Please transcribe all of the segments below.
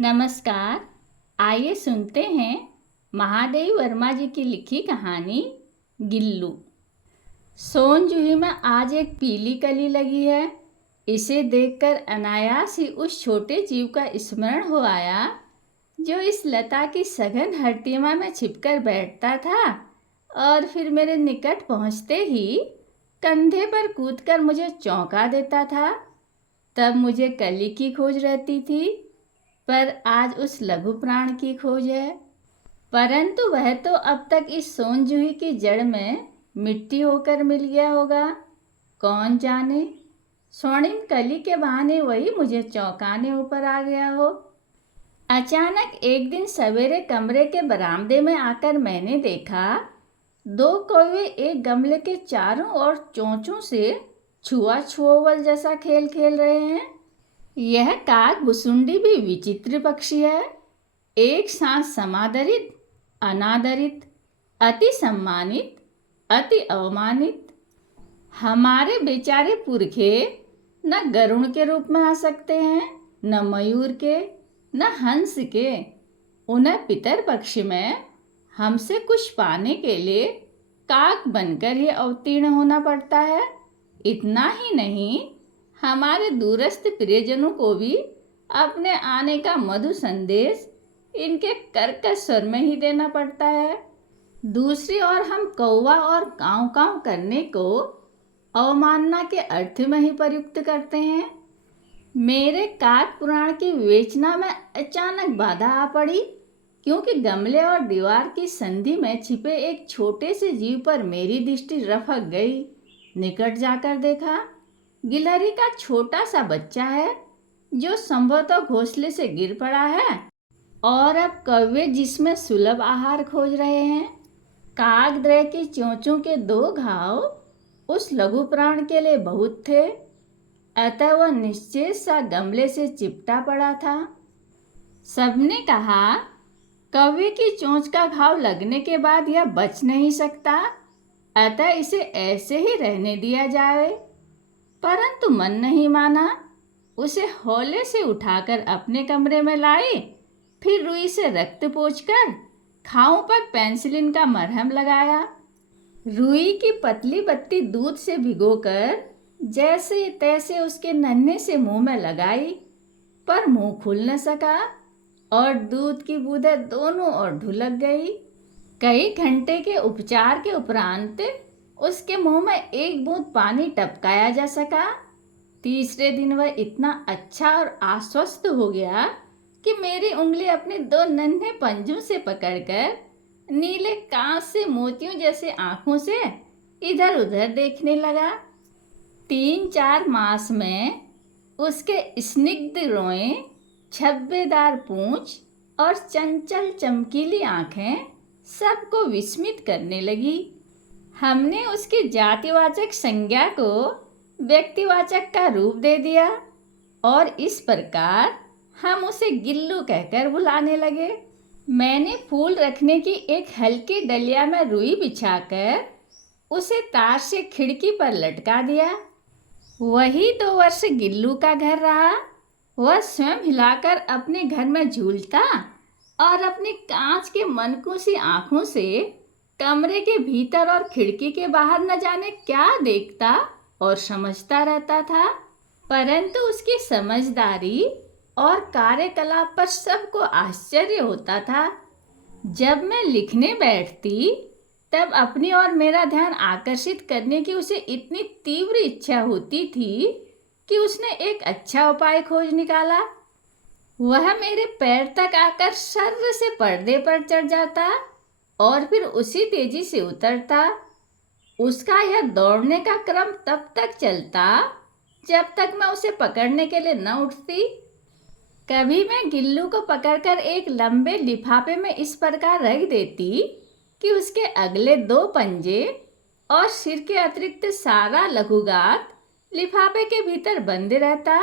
नमस्कार। आइए सुनते हैं महादेवी वर्मा जी की लिखी कहानी गिल्लू। सोन जूही में आज एक पीली कली लगी है। इसे देखकर अनायास ही उस छोटे जीव का स्मरण हो आया जो इस लता की सघन हड्डियों में छिपकर बैठता था और फिर मेरे निकट पहुंचते ही कंधे पर कूदकर मुझे चौंका देता था। तब मुझे कली की खोज रहती थी, पर आज उस लघु प्राण की खोज है। परंतु वह तो अब तक इस सोन जूही की जड़ में मिट्टी होकर मिल गया होगा। कौन जाने, स्वर्णिम कली के बहाने वही मुझे चौंकाने ऊपर आ गया हो। अचानक एक दिन सवेरे कमरे के बरामदे में आकर मैंने देखा दो कौवे एक गमले के चारों ओर चोंचों से छुआ छुओवल जैसा खेल खेल रहे हैं। यह काक भुसुंडी भी विचित्र पक्षी है। एक सांस समादरित, अनादरित, अति सम्मानित, अति अवमानित। हमारे बेचारे पुरखे न गरुड़ के रूप में आ सकते हैं, न मयूर के, न हंस के। उन्हें पितर पक्षी में हमसे कुछ पाने के लिए काक बनकर ही अवतीर्ण होना पड़ता है। इतना ही नहीं, हमारे दूरस्थ प्रियजनों को भी अपने आने का मधुर संदेश इनके कर्कश स्वर में ही देना पड़ता है। दूसरी ओर हम कौवा और काँव काँव करने को अवमानना के अर्थ में ही प्रयुक्त करते हैं। मेरे काक पुराण की विवेचना में अचानक बाधा आ पड़ी, क्योंकि गमले और दीवार की संधि में छिपे एक छोटे से जीव पर मेरी दृष्टि रफक गई। निकट जाकर देखा, गिलहरी का छोटा सा बच्चा है जो संभवतः घोंसले से गिर पड़ा है और अब कौवे जिसमें सुलभ आहार खोज रहे हैं। काकद्वय की चोंचों के दो घाव उस लघु प्राण के लिए बहुत थे, अतः वह निश्चेत सा गमले से चिपटा पड़ा था। सबने कहा, कौवे की चोंच का घाव लगने के बाद यह बच नहीं सकता, अतः इसे ऐसे ही रहने दिया जाए। परंतु मन नहीं माना। उसे हौले से उठाकर अपने कमरे में लाए, फिर रुई से रक्त पोंछकर घावों पर पेंसिलिन का मरहम लगाया। रुई की पतली बत्ती दूध से भिगोकर जैसे तैसे उसके नन्हे से मुंह में लगाई, पर मुंह खुल न सका और दूध की बूंदें दोनों ओर ढुलक गई। कई घंटे के उपचार के उपरांत उसके मुंह में एक बूंद पानी टपकाया जा सका। तीसरे दिन वह इतना अच्छा और आश्वस्त हो गया कि मेरी उंगली अपने दो नन्हे पंजों से पकड़कर नीले कांच से मोतियों जैसे आंखों से इधर उधर देखने लगा। 3-4 मास में उसके स्निग्ध रोएं, छब्बेदार पूंछ और चंचल चमकीली आंखें सबको विस्मित करने लगी। हमने उसकी जातिवाचक संज्ञा को व्यक्तिवाचक का रूप दे दिया और इस प्रकार हम उसे गिल्लू कहकर बुलाने लगे। मैंने फूल रखने की एक हल्की डलिया में रुई बिछाकर उसे तार से खिड़की पर लटका दिया। वही 2 वर्ष गिल्लू का घर रहा। वह स्वयं हिलाकर अपने घर में झूलता और अपनी कांच के मनकूसी आंखों से कमरे के भीतर और खिड़की के बाहर न जाने क्या देखता और समझता रहता था। परंतु उसकी समझदारी और कार्यकलाप पर सबको आश्चर्य होता था। जब मैं लिखने बैठती, तब अपनी और मेरा ध्यान आकर्षित करने की उसे इतनी तीव्र इच्छा होती थी कि उसने एक अच्छा उपाय खोज निकाला। वह मेरे पैर तक आकर सर्र से पर्दे पर चढ़ जाता और फिर उसी तेजी से उतरता। उसका यह दौड़ने का क्रम तब तक चलता जब तक मैं उसे पकड़ने के लिए न उठती। कभी मैं गिल्लू को पकड़कर एक लंबे लिफाफे में इस प्रकार रख देती कि उसके अगले 2 पंजे और सिर के अतिरिक्त सारा लघुगात लिफाफे के भीतर बंद रहता।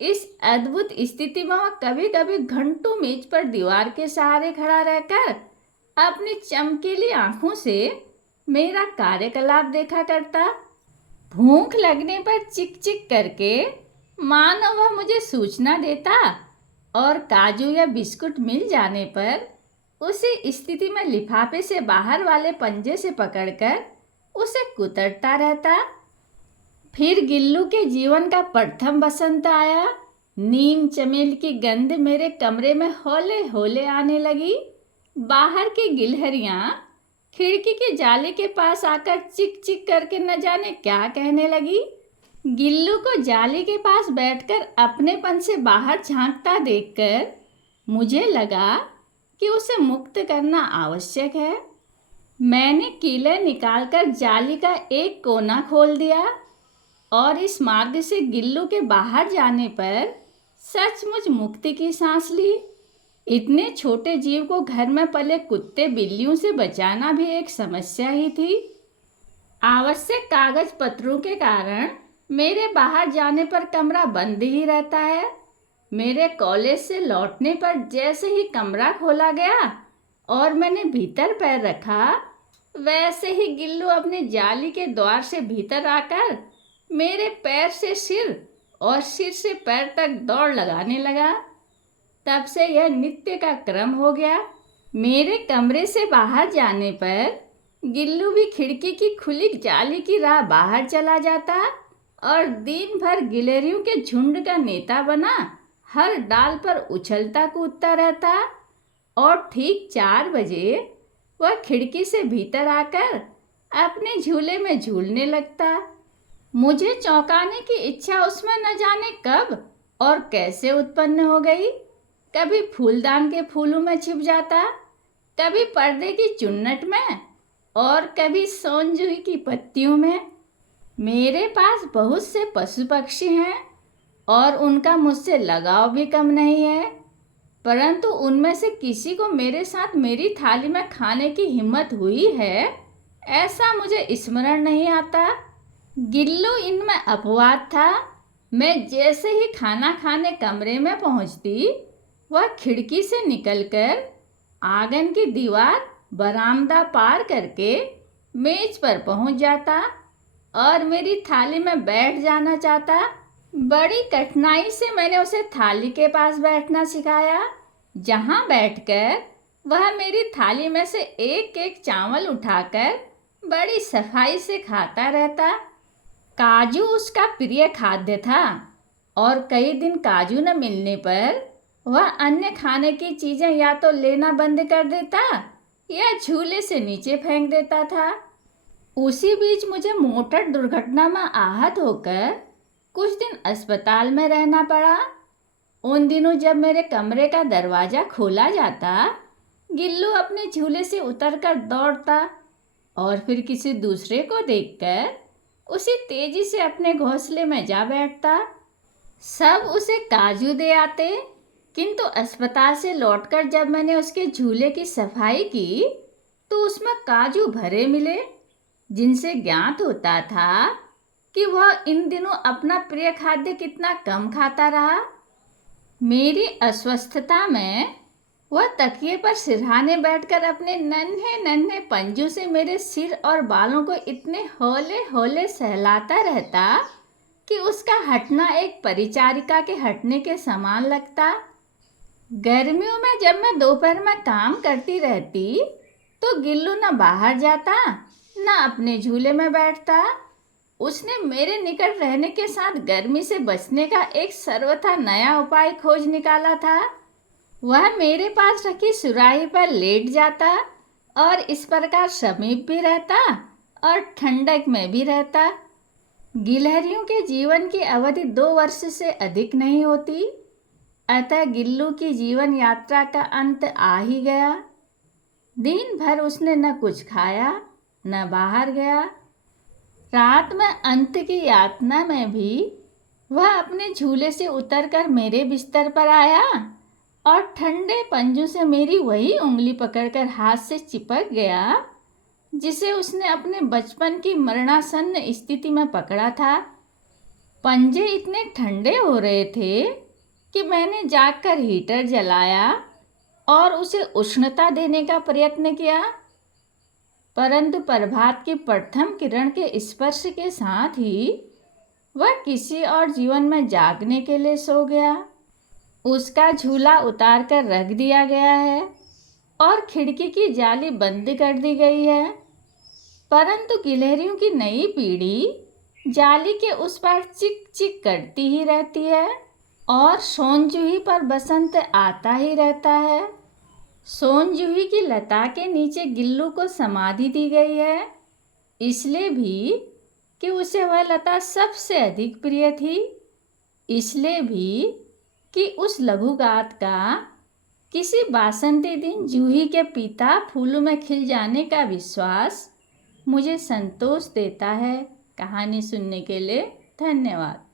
इस अद्भुत स्थिति में वह कभी कभी घंटों मेज पर दीवार के सहारे खड़ा रहकर अपनी चमकीली आंखों से मेरा कार्यकलाप देखा करता। भूख लगने पर चिक चिक करके मानो वह मुझे सूचना देता और काजू या बिस्कुट मिल जाने पर उसी स्थिति में लिफाफे से बाहर वाले पंजे से पकड़कर उसे कुतरता रहता। फिर गिल्लू के जीवन का प्रथम बसंत आया। नीम चमेली की गंध मेरे कमरे में हौले हौले आने लगी। बाहर की गिलहरियां खिड़की के जाली के पास आकर चिक चिक करके न जाने क्या कहने लगी। गिल्लू को जाली के पास बैठकर अपनेपन से बाहर झांकता देखकर मुझे लगा कि उसे मुक्त करना आवश्यक है। मैंने कीले निकालकर जाली का एक कोना खोल दिया और इस मार्ग से गिल्लू के बाहर जाने पर सचमुच मुक्ति की सांस ली। इतने छोटे जीव को घर में पले कुत्ते बिल्लियों से बचाना भी एक समस्या ही थी। आवश्यक कागज पत्रों के कारण मेरे बाहर जाने पर कमरा बंद ही रहता है। मेरे कॉलेज से लौटने पर जैसे ही कमरा खोला गया और मैंने भीतर पैर रखा, वैसे ही गिल्लू अपने जाली के द्वार से भीतर आकर मेरे पैर से सिर और सिर से पैर तक दौड़ लगाने लगा। तब से यह नित्य का क्रम हो गया। मेरे कमरे से बाहर जाने पर गिल्लू भी खिड़की की खुली जाली की राह बाहर चला जाता और दिन भर गिलहरियों के झुंड का नेता बना हर डाल पर उछलता कूदता रहता। और ठीक 4 बजे वह खिड़की से भीतर आकर अपने झूले में झूलने लगता। मुझे चौंकाने की इच्छा उसमें न जाने कब और कैसे उत्पन्न हो गई। कभी फूलदान के फूलों में छिप जाता, कभी पर्दे की चुन्नट में और कभी सोनजूही की पत्तियों में। मेरे पास बहुत से पशु पक्षी हैं और उनका मुझसे लगाव भी कम नहीं है, परंतु उनमें से किसी को मेरे साथ मेरी थाली में खाने की हिम्मत हुई है, ऐसा मुझे स्मरण नहीं आता। गिल्लू इनमें अपवाद था। मैं जैसे ही खाना खाने कमरे में पहुंचती, वह खिड़की से निकलकर आंगन की दीवार बरामदा पार करके मेज पर पहुंच जाता और मेरी थाली में बैठ जाना चाहता। बड़ी कठिनाई से मैंने उसे थाली के पास बैठना सिखाया, जहां बैठकर वह मेरी थाली में से एक एक चावल उठाकर बड़ी सफाई से खाता रहता। काजू उसका प्रिय खाद्य था और कई दिन काजू न मिलने पर वह अन्य खाने की चीज़ें या तो लेना बंद कर देता या झूले से नीचे फेंक देता था। उसी बीच मुझे मोटर दुर्घटना में आहत होकर कुछ दिन अस्पताल में रहना पड़ा। उन दिनों जब मेरे कमरे का दरवाज़ा खोला जाता, गिल्लू अपने झूले से उतरकर दौड़ता और फिर किसी दूसरे को देखकर उसी तेजी से अपने घोंसले में जा बैठता। सब उसे काजू दे आते, किंतु अस्पताल से लौटकर जब मैंने उसके झूले की सफाई की तो उसमें काजू भरे मिले, जिनसे ज्ञात होता था कि वह इन दिनों अपना प्रिय खाद्य कितना कम खाता रहा। मेरी अस्वस्थता में वह तकिए पर सिरहाने बैठकर अपने नन्हे नन्हे पंजों से मेरे सिर और बालों को इतने हौले हौले सहलाता रहता कि उसका हटना एक परिचारिका के हटने के समान लगता। गर्मियों में जब मैं दोपहर में काम करती रहती तो गिल्लू न बाहर जाता न अपने झूले में बैठता। उसने मेरे निकट रहने के साथ गर्मी से बचने का एक सर्वथा नया उपाय खोज निकाला था। वह मेरे पास रखी सुराही पर लेट जाता और इस प्रकार समीप भी रहता और ठंडक में भी रहता। गिलहरियों के जीवन की अवधि 2 वर्ष से अधिक नहीं होती, अतः गिल्लू की जीवन यात्रा का अंत आ ही गया। दिन भर उसने न कुछ खाया न बाहर गया। रात में अंत की यातना में भी वह अपने झूले से उतरकर मेरे बिस्तर पर आया और ठंडे पंजों से मेरी वही उंगली पकड़कर हाथ से चिपक गया जिसे उसने अपने बचपन की मरणासन्न स्थिति में पकड़ा था। पंजे इतने ठंडे हो रहे थे कि मैंने जागकर हीटर जलाया और उसे उष्णता देने का प्रयत्न किया, परंतु प्रभात की प्रथम किरण के स्पर्श के साथ ही वह किसी और जीवन में जागने के लिए सो गया। उसका झूला उतार कर रख दिया गया है और खिड़की की जाली बंद कर दी गई है। परंतु गिलहरियों की नई पीढ़ी जाली के उस पार चिक चिक करती ही रहती है और सोनजूही पर बसंत आता ही रहता है। सोनजूही की लता के नीचे गिल्लू को समाधि दी गई है, इसलिए भी कि उसे वह लता सबसे अधिक प्रिय थी, इसलिए भी कि उस लघुगात का किसी बासंती दिन जूही के पिता फूलों में खिल जाने का विश्वास मुझे संतोष देता है। कहानी सुनने के लिए धन्यवाद।